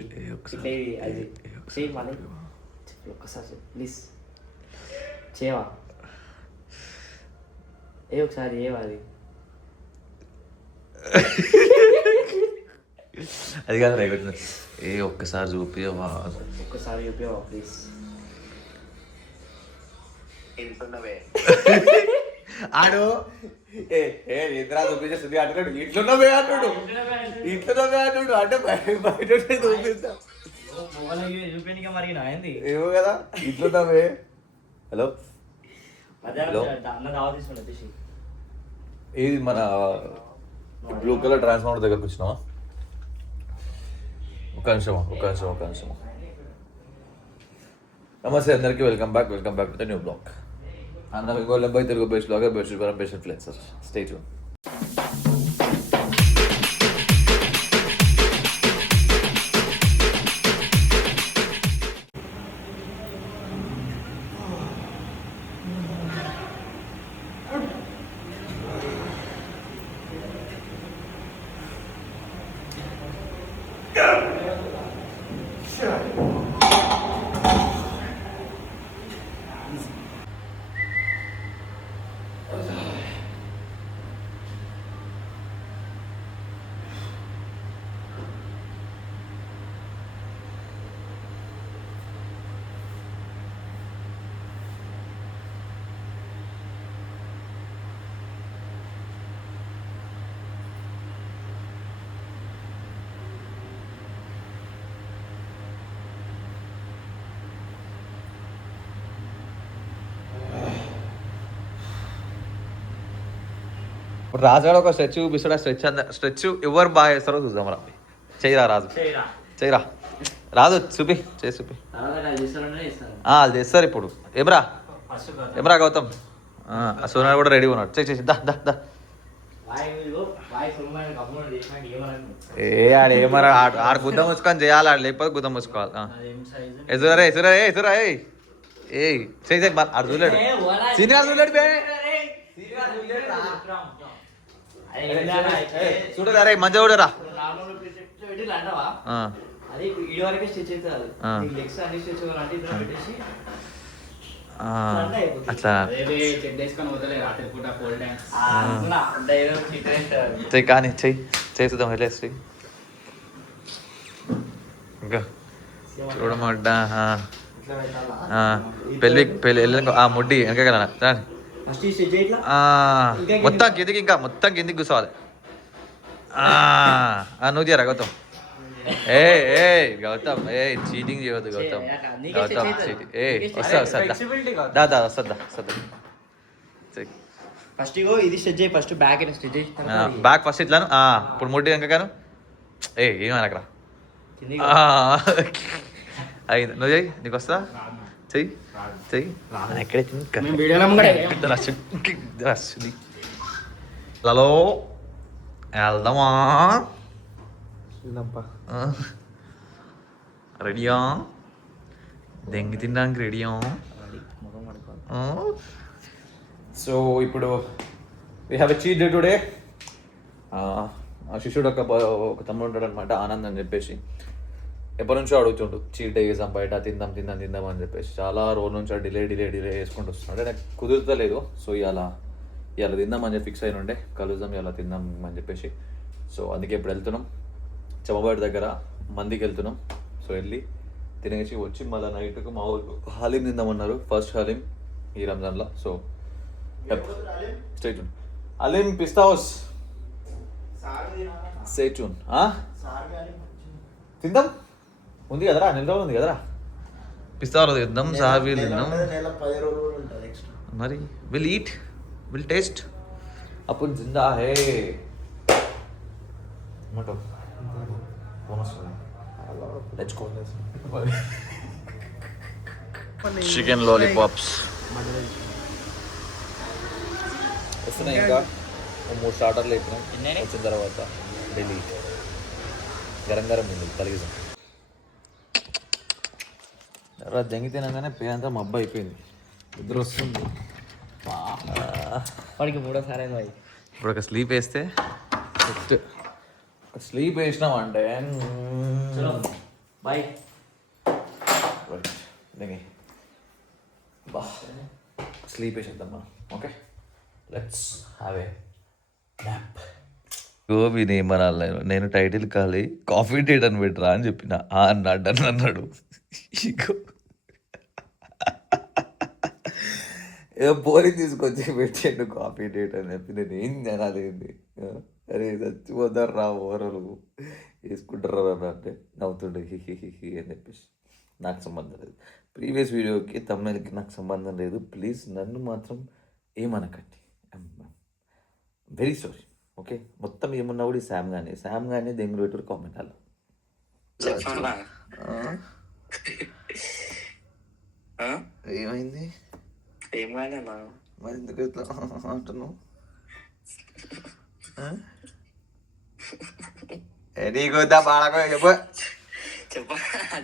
ఇట్లా అది చెయ్యి మళ్ళీ ఒక్కసారి ప్లీజ్ చేయవా ఒకసారి చేయవా అది అది కాదు రైట్ ఒక్కసారి చూపియవా ప్లీజ్ ఆడు నిద్ర చూపించేస్తుంది అంటున్నాడు ఇంట్లోనే అంటుడు అంటే బయట చూపిస్తా ఏమో కదా ఇంట్లోనే. హలో ఏది మన బ్లూ కలర్ ట్రాన్స్ఫార్మర్ దగ్గరకు వచ్చినావా? ఒక నిమిషం. నమస్తే అందరికీ, welcome back to the new blog. I'm Golden Boy, Telugu based blogger, based influencer. Stay tuned. ఇప్పుడు రాజుగాడు ఒక స్ట్రెచ్ చూపిస్తాడు. స్ట్రెచ్ ఎవరు బాగా చేస్తారో చూద్దాం రా. చెయ్యిరా రాజు, చెయ్యిరా రాజు, చూపి చేసి చూపి. వాళ్ళు చేస్తారు ఇప్పుడు. ఏమరా గౌతమ్, సోనా కూడా రెడీ ఉన్నాడు. చేసి దా దా దా. ఆడ ఏమరా ఆడ గుద్ద ముసుకొని చేయాలి, ఆడ లేకపోతే గుద్ద ముసుకోవాలి. ఎదురా ఏ చేయి ఆడు చూడలేడు, సీనియర్ చూడలేడు బే, చూడరా అరే మంచిగా చూడరా. అట్లా చెయ్యి కానీ చెయ్యి చూద్దాం వెళ్ళేసి ఇంకా చూడమంట పెళ్ళి ముడ్డి వెనక కదా మొత్తం కిందికి, ఇంకా మొత్తం కిందికి కూర్చోవాలి. నువ్వు చేయరా గౌతమ్. గౌతమ్ చీటింగ్ చేయవద్దు గౌతమ్. చీటింగ్ వస్తా బ్యాక్ ఫస్ట్ ఇట్లాను. ఇప్పుడు ముడ్డి వెనక కాను ఏమనకరా. అయింది, నువ్వు చెయ్యి, నీకు వస్తా. చెయ్యి హలో వెళ్దామా? రెడీయా? దెంగి తినడానికి రెడీయా? సో ఇప్పుడు we have a cheat day today. శిష్యుడు ఒక తమ్ముడు ఉంటాడు అనమాట, ఆనంద్ అని చెప్పేసి. ఎప్పటి నుంచో అడుగుతుండు చీట్ డే చేసాం, బయట తిందాం అని చెప్పేసి. చాలా రోజుల నుంచి డిలే చేసుకుంటూ వస్తున్నాడు. నాకు కుదురుతలేదు. సో ఇలా తిందామని చెప్పి ఫిక్స్ అయిన ఉండే, కలుద్దాం ఇలా తిందాం అని చెప్పేసి. సో అందుకే ఇప్పుడు వెళ్తున్నాం, చెమ్మబేట దగ్గర మందికి వెళ్తున్నాం. సో వెళ్ళి తినేసి వచ్చి మళ్ళీ నైట్కు మా ఊరికి హలీం తిందామన్నారు, ఫస్ట్ హలీం ఈ రంజాన్లో. So stay tune. Haleem Pista House, stay tune. తిందాం, ఉంది కదరా, నెల రోజులు ఉంది కదరా. పిస్తాలో తిందాం, సాహబీ తిందాం. మరి విల్ టేస్ట్ అప్పుడు జిందా హే. చికెన్ లాలీపాప్స్ వస్తున్నాయి. ఇంకా 3 స్టార్టర్లు అయిపోయినాం. వచ్చిన తర్వాత ఢిల్లీ గరం ఉంది కలిగిసాం. ఎర్ర దెంగి తినగానే పేరంతా మబ్బు అయిపోయింది, నిద్ర వస్తుంది. వాడికి 3వ సారి ఇప్పుడు ఒక స్లీప్ వేస్తే స్లీప్ వేసినామంటే బాయ్. బా స్లీప్ వేసేద్దాం మనం. Okay, let's have a nap. గోబీని ఏమనాలి, నేను టైటిల్ ఖాళీ కాఫీ డేట్ అని పెట్టరా అని చెప్పిన. అన్నాడు అన్నాడు. ఏదో పోలి తీసుకొచ్చి పెట్టాడు కాఫీ డేట్ అని చెప్పి నేను ఏం తినాలేంది. అరే చచ్చిపోతారు రా ఓరలు వేసుకుంటారు అని అంటే నవ్వుతుండే హిహి అని చెప్పేసి. నాకు సంబంధం లేదు, ప్రీవియస్ వీడియోకి తమిళకి నాకు సంబంధం లేదు. ప్లీజ్ నన్ను మాత్రం ఏమనకండి, వెరీ సారీ. ఓకే, మొత్తం ఏమున్నా కూడా శామ్ గానే దెంగులు పెట్టారు కామెంట్ అలా. ఏమైంది? ఏం కాలే మరి ఎందుకు ఇట్లా అంటున్నావు? నీకొద్దా బాగా చెప్పు.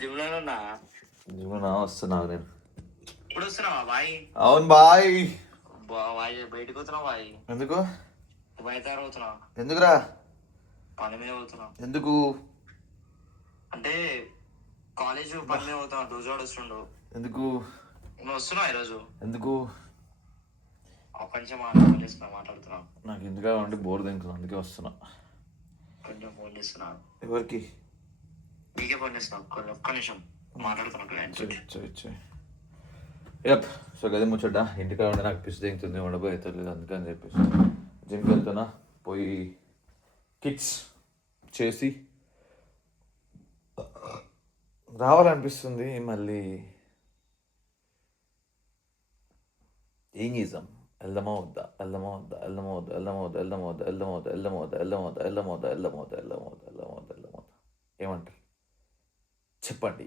జిమ్లో వస్తున్నావు నేను. ఇప్పుడు వస్తున్నావా బాయ్? అవును బాయ్. బాయ్ బయటకు వస్తున్నావు బాయ్? ఎందుకు బయట అవుతున్నావు? ఎందుకురా? పని మీద పోతున్నావు. ఎందుకు అంటే కాలేజ్ పని మీద పోతున్నావు, రోజు వస్తుండు. ఎందుకు నువ్వు వస్తున్నావు ఈరోజు? ఎందుకు? కొంచెం మాట్లాడుతున్నావు. నాకు ఎందుకు అంటే బోర్ తింటున్నాను, అందుకే వస్తున్నా. కొంచెం ఫోన్ చేస్తున్నా. ఎవరికి? నీకే ఫోన్ చేస్తున్నా. ఒక్క నిమిషం మాట్లాడుతున్నా. సో గది ముచ్చట. ఇంటికాడ ఉంటే నాకు పిచ్చి దిగుతుంది, ఉండబోయి అవుతుంది, అందుకని చెప్పేసి జిమ్కి వెళ్తున్నా. పోయి కిక్స్ చేసి రావాలనిపిస్తుంది. మళ్ళీ ఏం చేద్దాం? వెళ్దామా వద్దా? ఏమంటారు? చెప్పండి.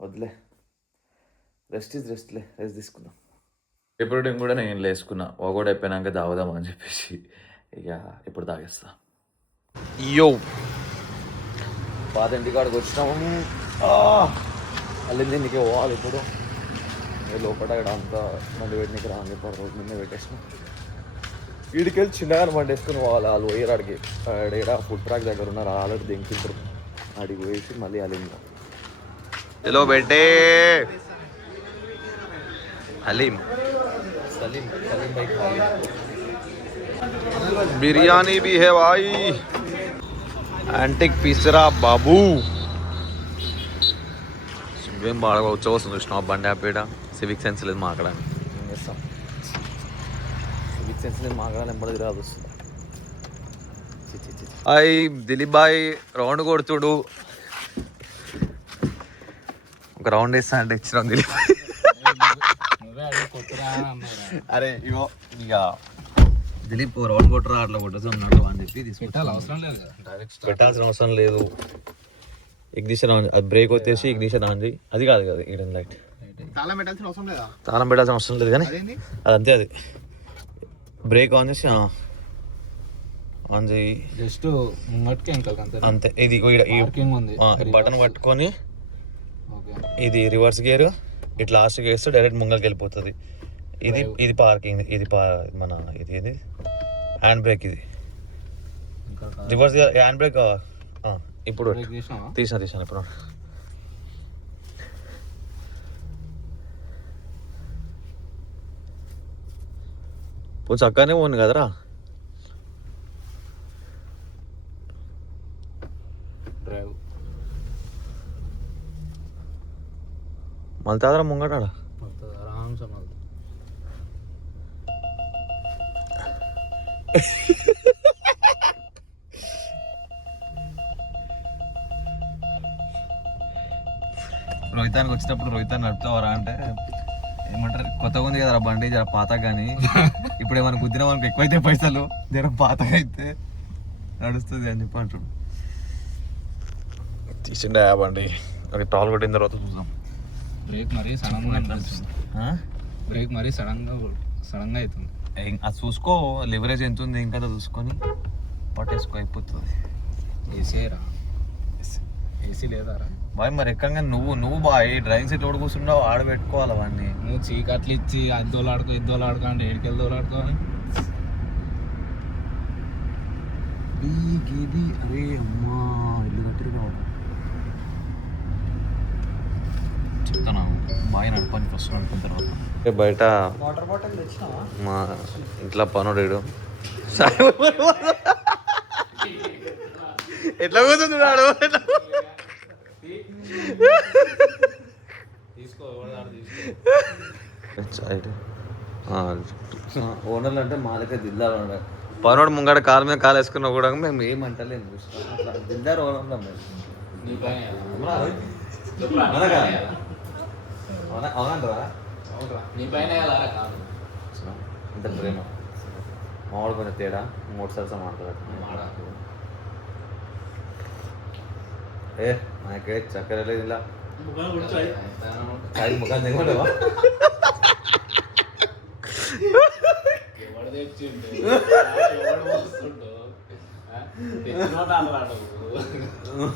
వద్దులే, రెస్ట్ తీసుకుందాం. ఇప్పుడు కూడా నేను వేసుకున్నా, ఒకటి అయిపోయినాక తాగుదాం అని చెప్పేసి ఇక ఇప్పుడు తాగేస్తా. యో పాత ఇంటికాడికి వచ్చినాము. అల్లింది ఇంటికి పోవాలి ఇప్పుడు. లోపల ఇక్కడ అంతా మంది పెట్టినకి రాని రోడ్డు మీద పెట్టేసిన. వీడికి వెళ్ళి చిన్నగా మండి వేసుకుని పోవాలి. వాళ్ళు పోయారు అడిగి ఇక్కడ ఫుడ్ ట్రాక్ దగ్గర ఉన్నారు, ఆల్రెడీ దించుంటారు. అడిగి వేసి మళ్ళీ అలింది. హలో బెట్టే हलीम सलीम भाई बिरयानी भी है भाई. एंटिक पीसरा बाबू ఏం బాగా ఉత్సవం వస్తుంది చూసినా బండి ఆపేట. సివిక్ సెన్స్ లేదు మాట్లాడాలి. ఏం చేస్తాం, సివిక్ సెన్స్ లేదు మాట్లాడాలి. ఎంబడి రాదు వస్తుంది. హాయ్ దిలీప్ బాయ్ రౌండ్ కొడుతుడు. ఒక రౌండ్ వేస్తా అంటే ఇచ్చినాం దిలీప్. అరే ఇగో ఇక దిలీప్ రౌండ్ కొట్టరా అట్లా కొట్టచ్చు అన్నాడు అని చెప్పి పెట్టాల్సిన అవసరం లేదు. ఇగ్నిషన్ ఆన్, అది బ్రేక్ వచ్చేసి ఇగ్నిషన్ ఆన్ చేయి. అది కాదు కదా ఇక్కడ లైట్ తాళం పెట్టాల్సిన అవసరం లేదు కానీ అది అంతే. అది బ్రేక్ ఆన్ చేసి ఆన్ చేయి జస్ట్ అంతే. ఇది బటన్ పట్టుకొని ఇది రివర్స్ గేర్ ఇట్లా లాస్ట్కి వేస్తే డైరెక్ట్ ముంగల్కి వెళ్ళిపోతుంది. ఇది పార్కింగ్, ఇది మన ఇది హ్యాండ్ బ్రేక్. ఇది రివర్స్ హ్యాండ్ బ్రేక్. ఇప్పుడు తీసాను ఇప్పుడు. చక్కగానే పోను కదరా. మళ్ళీ తాదరా ముంగట రోహితానికి వచ్చినప్పుడు రోహితాన్ని నడుపుతావరా అంటే ఏమంటారు, కొత్తగా ఉంది కదా బండి జర పాత కానీ ఇప్పుడు ఏమైనా గుద్దిన మనకు ఎక్కువైతే పైసలు జర పాతగా అయితే నడుస్తుంది అని చెప్పి అంటాడు. తీసిండే ఆ బండి ఒక టాల్ కొట్టిన తర్వాత చూద్దాం. బ్రేక్ మరీ సడన్గా అవుతుంది. అది చూసుకో, లివరేజ్ ఎంత ఉంది ఇంకా చూసుకొని పట్టేసుకో అయిపోతుంది. ఏసీ రా, ఏసీ లేదా రా? బాయ్ మరి ఎక్కగా నువ్వు బాయ్ డ్రైవింగ్ సీట్ ఓడి కూర్చున్నావు ఆడ పెట్టుకోవాలి అవన్నీ. నువ్వు చీకట్లు ఇచ్చి అది దోలాడుకో ఇది దోలాడుకో అంటే ఏడికెళ్ళి దోలాడుకో అని అరే అమ్మా ఇల్లు కట్టిరు కావాలి చెప్తాను బాగా నడపని ఫస్ట్ నడుపుకున్న తర్వాత. బయట వాటర్ బాటిల్ తెచ్చినావా? మా ఇంట్లో పనుడు ఎట్లా కూర్చున్నాడు తీసుకో ఓనర్లు అంటే మా దగ్గర దిల్దారు పనోడు ముంగడ కాలు మీద కాలు వేసుకున్నా కూడా మేము ఏమంటలేము దిల్దారు ఓనర్లు నీ పైన అవునంటారా నీ పైన కాదు ఇంత ప్రేమ మావాడు కొంచెం తేడా 3 సార్లు మాట్లాడు ఏ నాకే చక్కెర లేదు ఇలా అది ముఖాన్ని తెగమంటావా ఎవడు తెచ్చిండు ఎవడు వస్తుండో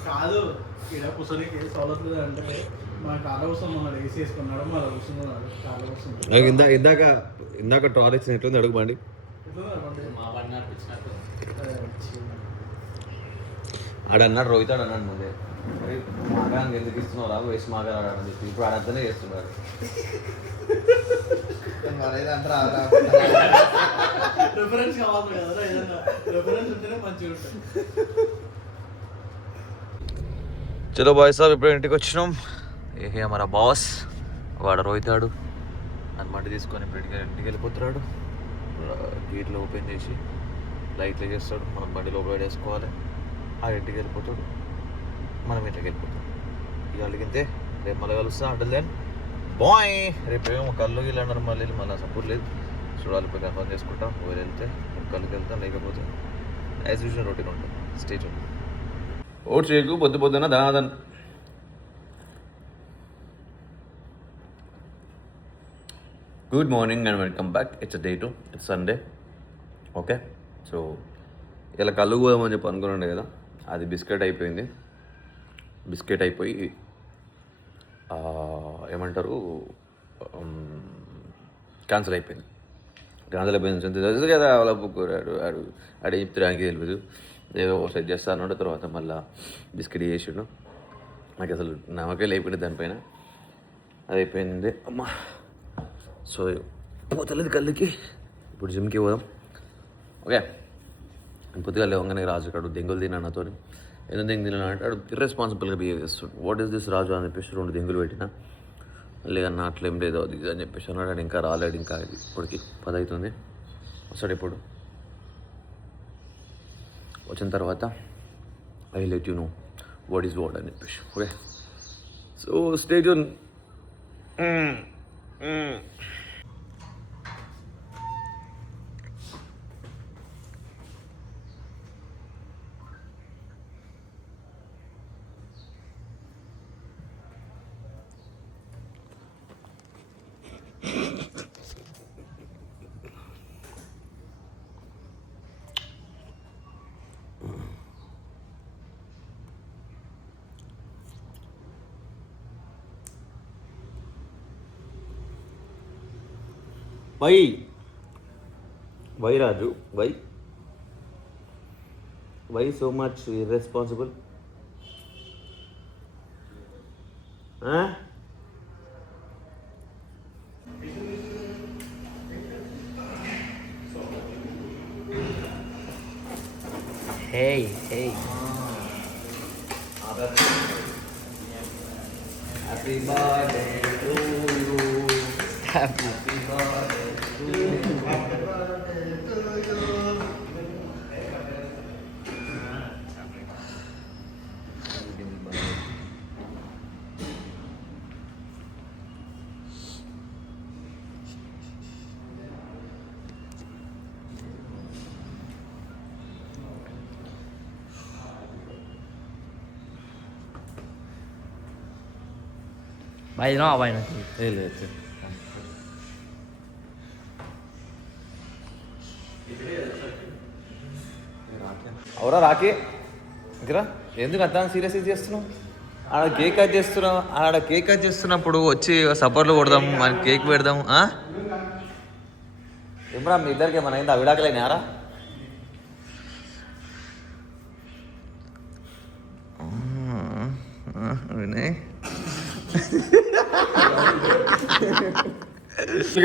కాదు ఇక్కడ కూర్చొనికి సౌలత్ అంటే మా కాళ్ళ కోసం మన ఏసీ వేసుకున్నాడు మన కూర్చున్నాడు కాళ్ళ కోసం. ఇందాక ట్రాల్ ఇచ్చిన ఎట్లుంది అడుగుబండి మా బండి నడిపించినట్టు ఆడన్నాడు రోహిత్ అన్నాడు ముందే మాగానికి ఎందుకు ఇస్తున్నావురా వేసి మాగా అని చెప్పి ఇప్పుడు ఆడద్దనే చేస్తున్నాడు. రిఫరెన్స్ కావాలి కదా ఏదైనా రిఫరెన్స్ ఉంటేనే మంచిగా ఉంటుంది. చలో బాయ్ సాబ్ ఇప్పుడు ఇంటికి వచ్చినాం. ఏ మన బాస్ వాడు రోహితాడు అని బండి తీసుకొని ఇప్పుడు ఇంటికి వెళ్ళిపోతున్నాడు. గేట్లు ఓపెన్ చేసి లైట్లు చేస్తాడు, మనం బండి లోపల వేసుకోవాలి. ఆ ఇంటికి వెళ్ళిపోతాడు, మనం ఇంటికి వెళ్ళిపోతాం. ఇవాళకి ఇంతే, రేపు మళ్ళీ కలుస్తా. అంటే దెన్ బాయ్. రేపు ఏమో కళ్ళు గిల్లు అన్నారు, మళ్ళీ సపోర్ట్ లేదు. చూడాలి, పోయి కన్ఫర్మ్ చేసుకుంటాం. ఒకవేళ వెళ్తే కళ్ళుకి వెళ్తాం, లేకపోతే యాజ్ యూజువల్ రొటీన్ ఉంటాం. స్టేజ్ ఓట్ చేయకు పొద్దున దానాదన్. Good morning and welcome back. It's day 2, it's Sunday. Okay, so ఇలా కళ్ళు పోదామని చెప్పి అనుకున్నాను కదా, అది బిస్కెట్ అయిపోయింది. బిస్కెట్ అయిపోయి ఏమంటారు క్యాన్సిల్ అయిపోయింది. క్యాన్సిల్ అయిపోయింది తెలుసు కదా, వాళ్ళ బుక్కురాడు ఆడే చెప్తానికి తెలియదు. ఏదో సెట్ చేస్తా అన్నాడు. తర్వాత మళ్ళీ బిస్కెట్ చేసిండు. నాకు అసలు నమ్మకే లేకపోయింది దానిపైన. అది అయిపోయింది అమ్మా. సో పోతలేదు కళ్ళకి. ఇప్పుడు జిమ్కి పోదాం. ఓకే, పొద్దుగా లేవగానే రాజు కాడు దెంగులు తిన్నాను నాతో. ఎందుకు దెంగు తిన్నాను అంటే వాడు ఇర్రెస్పాన్సిబుల్గా బిహేవ్ చేస్తాడు. వాట్ ఈస్ దిస్ రాజు అని చెప్పేసి 2 దెంగులు పెట్టినా. లేదన్నా అట్లేం లేదు అది అని చెప్పేసి అన్నాడు. ఇంకా రాలేడు, ఇంకా ఇప్పటికి 10 అవుతుంది. వస్తాడు ఇప్పుడు. వచ్చిన తర్వాత I let you know what is what అని చెప్పేసి. Okay, so stay tune. Why Raju? Why so much irresponsible? Huh? Hey. Happy birthday to you. Happy birthday to you. Happy birthday to you. भाई ना भाई ना ले అవురా రాకే ఇక్కడ ఎందుకు అంత సీరియస్ చేస్తున్నావు? ఆడ కేక్ కట్ చేస్తున్నప్పుడు వచ్చి సపోర్ట్లు కొడదాం మన కేక్ పెడదాం. ఏమరా మీ ఇద్దరికి ఏమైనా అయిందా? విడాకలేనారా? Vinay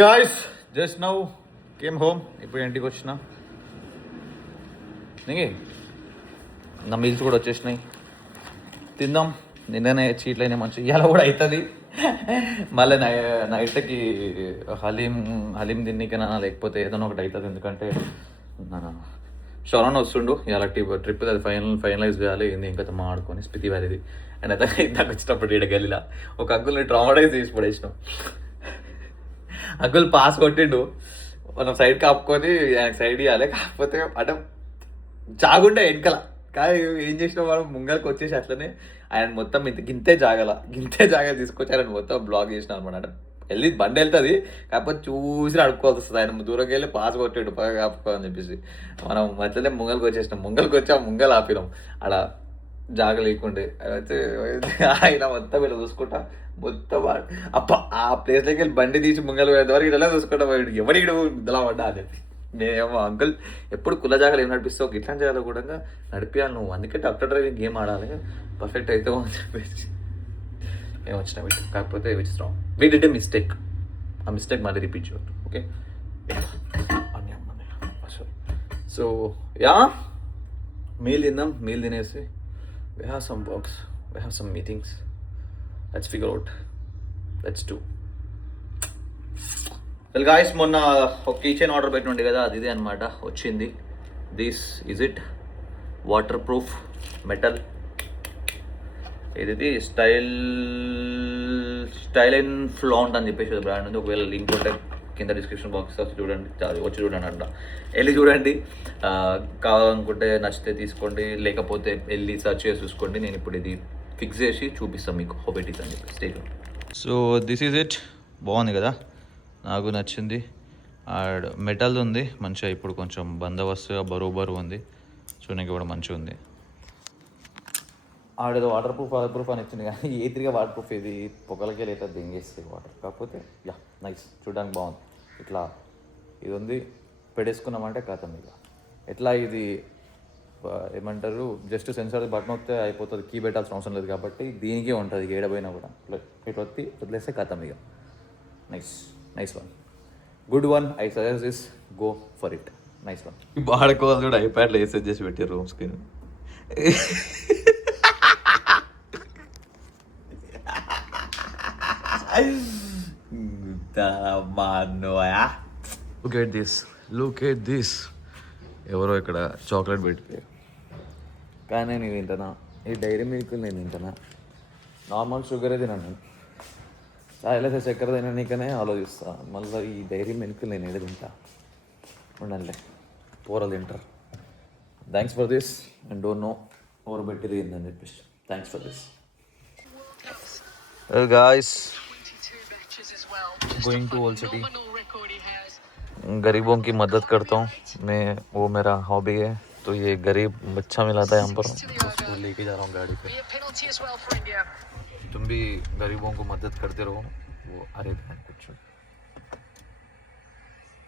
guys just now came home. ఇప్పుడు ఇంటికి వచ్చిన నా మీల్స్ కూడా వచ్చేసినాయి, తిందాం. నిన్ననే చీట్లు అయినాయి మంచి, ఇవాళ కూడా అవుతుంది. మళ్ళీ నైట్కి హలీం తిన్నీకైనా లేకపోతే ఏదైనా ఒకటి అవుతుంది. ఎందుకంటే షోరాన్ వస్తుండు ఇవాళ ట్రిప్ అది ఫైనలైజ్ చేయాలి. ఏంది ఇంకా మాడుకొని స్పితి వ్యాలీది. అండ్ అయితే ఇందాక వచ్చినప్పుడు ఈడ గల్లీలా ఒక అంకుల్ని ట్రామటైజ్ చేసి పడేసినాం. అంకుల్ పాస్ కొట్టిండు, మనం సైడ్ కాపుకొని ఆయనకు సైడ్ ఇవ్వాలి. కాకపోతే అంటే జాగుండే వెనకల కానీ ఏం చేసినా మనం ముంగల్కి వచ్చేసి అట్లనే ఆయన మొత్తం గింతే జాగల తీసుకొచ్చి ఆయన మొత్తం బ్లాక్ చేసిన అనమాట. అంటే వెళ్ళి బండి వెళ్తుంది, కాకపోతే చూసి అడుక్కోవాల్సి వస్తుంది. ఆయన దూరంకి వెళ్ళి పాస్ కొట్టాడు పక్క కాపుకో అని చెప్పేసి మనం అట్లనే ముంగల్కి వచ్చేసినాం. ముంగల్ ఆపినాం ఆడ జాగ లేకుండే. అయితే ఆయన మొత్తం ఇలా చూసుకుంటా మొత్తం అప్ప ఆ ప్లేస్లోకి వెళ్ళి బండి తీసి ముంగల్ పోయేంత వరకు ఇలా చూసుకుంటా పోయాడు. ఎవరికి ఇదలా పడ్డా అని చెప్పి నేనేమో అంకుల్ ఎప్పుడు కుల జాగాలు ఏం నడిపిస్తావు ఇట్లా జాగాలో కూడా నడిపియాలి నువ్వు, అందుకే డాక్టర్ డ్రైవింగ్ గేమ్ ఆడాలి పర్ఫెక్ట్ అవుతావు అని చెప్పేసి మేము వచ్చిన వీటి. కాకపోతే which is wrong, we did a mistake. ఆ మిస్టేక్ మళ్ళీ రిపీట్ చేయవద్దు. ఓకే సో యా మీల్ తిందాం. మీల్ తినేసి we have some works, we have some meetings, let's figure out, let's do. Well guys, మొన్న ఒక కిచెన్ ఆర్డర్ పెట్టిండే కదా, అది ఇదే అనమాట వచ్చింది. This is it, water proof metal. ఇది స్టైల్ అండ్ ఫ్లాంట్ అని చెప్పేసి బ్రాండ్ ఉంది. ఒకవేళ లింక్ ఉంటే కింద డిస్క్రిప్షన్ బాక్స్ చూడండి, వచ్చి చూడండి అంట, వెళ్ళి చూడండి. కావాలనుకుంటే నచ్చితే తీసుకోండి, లేకపోతే వెళ్ళి సర్చ్ చేసి చూసుకోండి. నేను ఇప్పుడు ఇది ఫిక్స్ చేసి చూపిస్తాను మీకు హౌ ఇట్ ఈస్ అని చెప్పి stage. So this is it, బాగుంది కదా, నాకు నచ్చింది. అండ్ మెటల్ ఉంది మంచిగా, ఇప్పుడు కొంచెం బందోబస్తుగా బరువు ఉంది, చూడడానికి కూడా మంచిగా ఉంది. ఆడేదో వాటర్ ప్రూఫ్ అని ఇచ్చింది కానీ ఏతిగా వాటర్ ప్రూఫ్ ఇది పొగలకే లేదా దెంగేస్తుంది వాటర్. కాకపోతే యా నైస్, చూడడానికి బాగుంది. ఇట్లా ఇది ఉంది, పెడేసుకున్నామంటే కథం. ఇక ఎట్లా ఇది ఏమంటారు, జస్ట్ సెన్సార్ బటన్ వస్తే అయిపోతుంది, కీ పెట్టాల్సిన అవసరం లేదు. కాబట్టి దీనికే ఉంటుంది ఏడపోయినా కూడా ఇట్లా వచ్చి వదిలేస్తే కథం. ఇక nice one, good one. I suggest this, go for it, nice one. వాడుకోవాలి కూడా ఐప్యాడ్లో వేసేజ్ చేసి పెట్టారు room screen. Look at this ఎవరో ఇక్కడ చాక్లెట్ పెట్టి, కానీ నేను తింటానా ఈ డైరీ మిల్క్, నేను తింటానా నార్మల్ షుగరే తిన్నాను నేను. చాయలేసే చక్కెర తినడానికనే ఆలోచిస్తా, మళ్ళీ ఈ డైరీ మిల్క్ నేను ఏదో తింటా. ఉండండి పోరలు తింటారు. Thanks for this and don't know ఎవరు పెట్టిది ఏందని చెప్పేసి. Thanks for this guys, going to old city. गरीबों की मदद करता हूँ मैं, वो मेरा हॉबी है. तो ये गरीब बच्चा मिला था यहाँ पर, उसको लेके जा रहा हूँ गाड़ी पे. तुम भी गरीबों को मदद करते रहो. वो अरे कुछ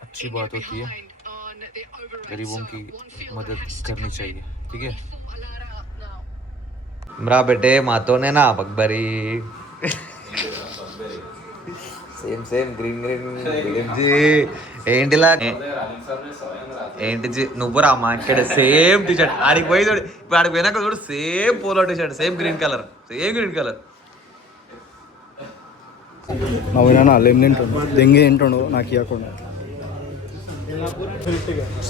अच्छी बात होती है, गरीबों की मदद करनी चाहिए. ठीक है मेरा बेटे मातो ने ना बकबरी సేమ్ గ్రీన్ జీ ఏంటిలా ఏంటి జీ నువ్వు రామా ఇక్కడ సేమ్ టీ షర్ట్ ఆడికి పోయి చూడు. ఇప్పుడు ఆడికి పోయినాక చూడు same polo T shirt, same green colour. అవునా ఏం తింటుండు దెంగే తింటుండు నాకు ఇవ్వకుండా.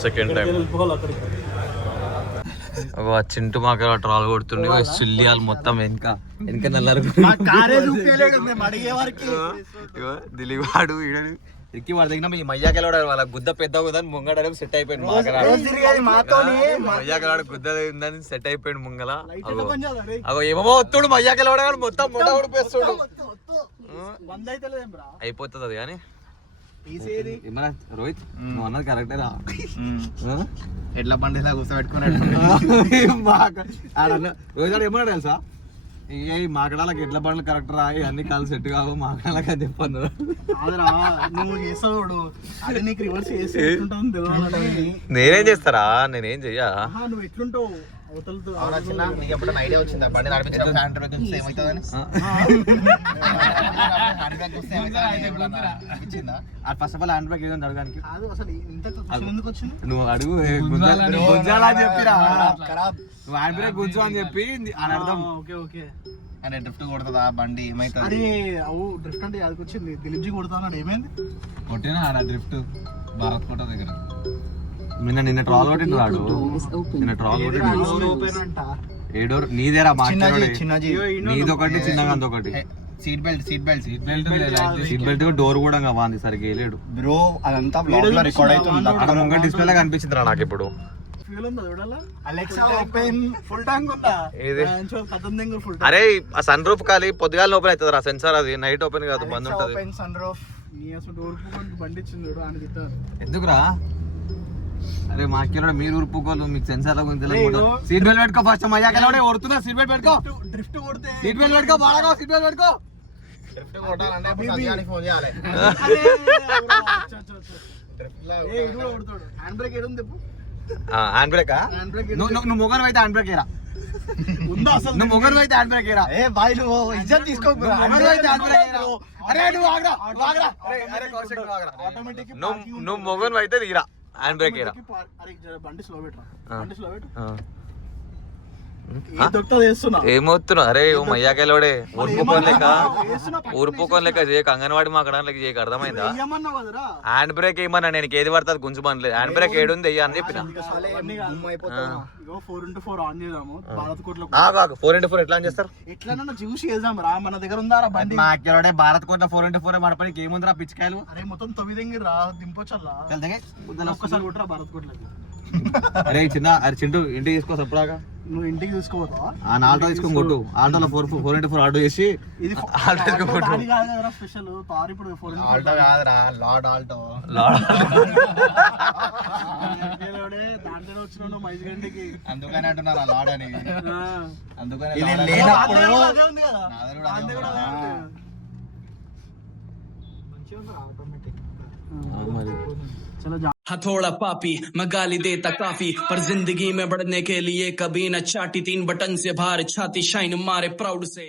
సెకండ్ టైం చింటు మాకు ట్రాల్ కొడుతుండే చిల్లియాలు మొత్తం వెనక నల్లరు దిలీప్ వాడు ఎక్కి వాడు తగిన ఈ మయ్యాకెళ్ళాడు వాళ్ళ గుద్ద పెద్ద కుదని ముంగడ సెట్ అయిపోయింది. మయ్యాకెళ్ళాడు గుద్ద ఉందని సెట్ అయిపోయింది ముంగల. అగో ఏమో వస్తుడు మయ్యాకెళ్ళాడు మొత్తం మొట్ట ఉడిపేస్తుడు. అయిపోతుంది అది కానీ ఏమన్నా రోహిత్ నువ్వు అన్నది కరెక్టేనా? ఎట్లా బండి కూర్చోబెట్టుకున్నాడు రోహిత్ గారు. ఏమన్నాడు తెలుసా, మాకడాలకు ఎట్ల బండ్లు కరెక్ట్ రా అన్ని కాలు సెట్ కావు మాకడాలకు అని చెప్పన్నారు. కాదురా నువ్వు చేస్తావు అది నీకు రివర్స్ చేసి ఎట్లుంటావు తెలియాలని. నేనేం చేస్తారా, నేనేం చెయ్యా. నువ్వు ఎట్లుంటావు అవతలతో. ఎప్పుడైనా ఐడియా వచ్చిందా బండి నడిపించిన హ్యాండ్ బ్రేక్ వస్తే ఏమవుతుందని? హ్యాండ్ బ్రేక్ వస్తే ఏమవుతుందా? First of all hand brake ఏదో అడగడానికి కాదు అసలు ఇంత క్వశ్చన్ ఎందుకు వచ్చింది? నువ్వు అడుగు గుంజాలా అని చెప్పిరా, నువ్వు హ్యాండ్ బ్రేక్ గుంజు అని చెప్పి అని అర్థం. ఓకే ఓకే అని డ్రిఫ్ట్ కొడుతుందా బండి ఏమైతుంది? అరే అవు డ్రిఫ్ట్ అంటే అది వచ్చింది. దిలీప్ జీ కొడతాడు ఏమైంది? కొట్టినా ఆడ డ్రిఫ్ట్ భారత్ కోట దగ్గర. నిన్న ట్రాల్ కొట్టిండు వాడు, నిన్న ట్రాల్ కొట్టిండు. ఓపెన్ అంట ఏడోర్ నీదేరా చిన్నజీ నీదొకటి చిన్నగా ఒకటి. Seat belt seat belt door కూడా వాంది సరిగ్గా వేయలేడు బ్రో. అదంతా బ్లాగ్ లో రికార్డ్ అవుతుంది. అక్కడ ముంగ డిస్ప్లే కనిపించిందిరా నాకు ఇప్పుడు. ఫ్యూల్ ఉందా చూడాలా? అలెక్సా ఓపెన్ ఫుల్ ట్యాంక్ ఉందా? ఏది కథం దగ్గర ఫుల్ అరే ఆ సన్ రూఫ్ ఖాళీ పొద్దుగాల ఓపెన్ అవుతుంది రా సెన్సార్, అది నైట్ ఓపెన్ కాదు బంద్ ఉంటది. Open sunroof. నీ అసలు డోర్ పూకొని బండి ఇచ్చింది చూడు అని తిట్టారు. ఎందుకురా? అరే మాకేలో మీరు ఊరుపుకోలు మీకు సెన్సార్ లో గురించి తెలియదు. సీట్ బెల్ట్ పెట్టుకో ఫస్ట్ మయ్యాకెళ్ళి ఓడుతున్నా. సీట్ బెల్ట్ పెట్టుకో, డ్రిఫ్ట్ కొడితే సీట్ బెల్ట్ పెట్టుకో, బాగా సీట్ బెల్ట్ పెట్టుకో. డ్రిఫ్ట్ కొట్టాలంటే ఇప్పుడు సంధ్యానికి ఫోన్ చేయాలి. ఇది కూడా కొడతాడు. హ్యాండ్ బ్రేక్ ఏడు ఉంది చెప్పు. హ్యాండ్ బ్రేక్ హ్యాండ్ బ్రేక్ నువ్వు మొగరు అయితే హ్యాండ్ బ్రేక్ ఏరా, ఉందా అసలు? నువ్వు మొగరు అయితే హ్యాండ్ బ్రేక్ ఏరా. ఏ బాయ్ నువ్వు ఇజ్జత్ తీసుకో బ్రో. మొగరు అయితే హ్యాండ్ బ్రేక్ ఏరా. అరే నువ్వు ఆగరా, ఆగరా. ఆటోమేటిక్ నువ్వు మొగరు అయితే తీరా హ్యాండ్ బ్రేక్ ఏరా. అరే బండి స్లో పెట్టరా, బండి స్లో పెట్టు. ఆ. ఏ దొక్తా చేస్తున్నా ఏమవుతున్నావు? అరే ఓ మయ్యాకెళ్ళోడే ఊరుపుకోని లెక్క చేయక అంగన్వాడి మాకడానికి చేయక అర్థమైందా? ఏమన్నావు కదరా? హ్యాండ్ బ్రేక్ ఏమన్నా నేను ఏది పడుతుంది గుంజుమనలేదు. హ్యాండ్ బ్రేక్ ఏడుంది వెయ్యి అని చెప్పిన. ఇగో 4x4 ఆన్ చేద్దాము భారత్ కోట్లో. 4x4 ఎట్లా చేస్తారు? ఎట్లన్నా చూసి చేద్దాం రా, మన దగ్గర ఉందారా బండి? మాకెళ్ళోడే భారత్ కోట్ల 4x4 మడపనికి ఏముందిరా పిచ్చికాయలు. అరే మొత్తం తొమ్మిది రా దింపొచ్చల్లా. ఒక్కసారి కొట్టరా భారత్ కోట్లకి. అరే చిన్న అరే చింటూ ఇంటికి తీసుకో సప్పుడాగా. నువ్వు ఇంటికి తీసుకోపోతావా? ఆ ఆటో తీసుకొని కొట్టు. ఆటోలో 4x4 ఆటో చేసి ఇది ఆటో కొట్టు. అది కాదు కదరా స్పెషల్ తారు ఇప్పుడు 4x4 ఆల్టో కాదురా లార్డ్ ఆల్టో. దాంట్లోనే వచ్చినావు మైజ్ గంటకి. అందుకని అంటున్నారా లార్డ్ అని. అందుకని అదే ఉంది కదా, దాంట్లో కూడా అదే ఉంది. మంచిగా ఉంది ఆటోమేటిక్. चलो हथौड़ा पापी मैं गाली देता काफी पर जिंदगी में बढ़ने के लिए कभी न चाटी 3 बटन से बाहर छाती शाइन मारे प्राउड से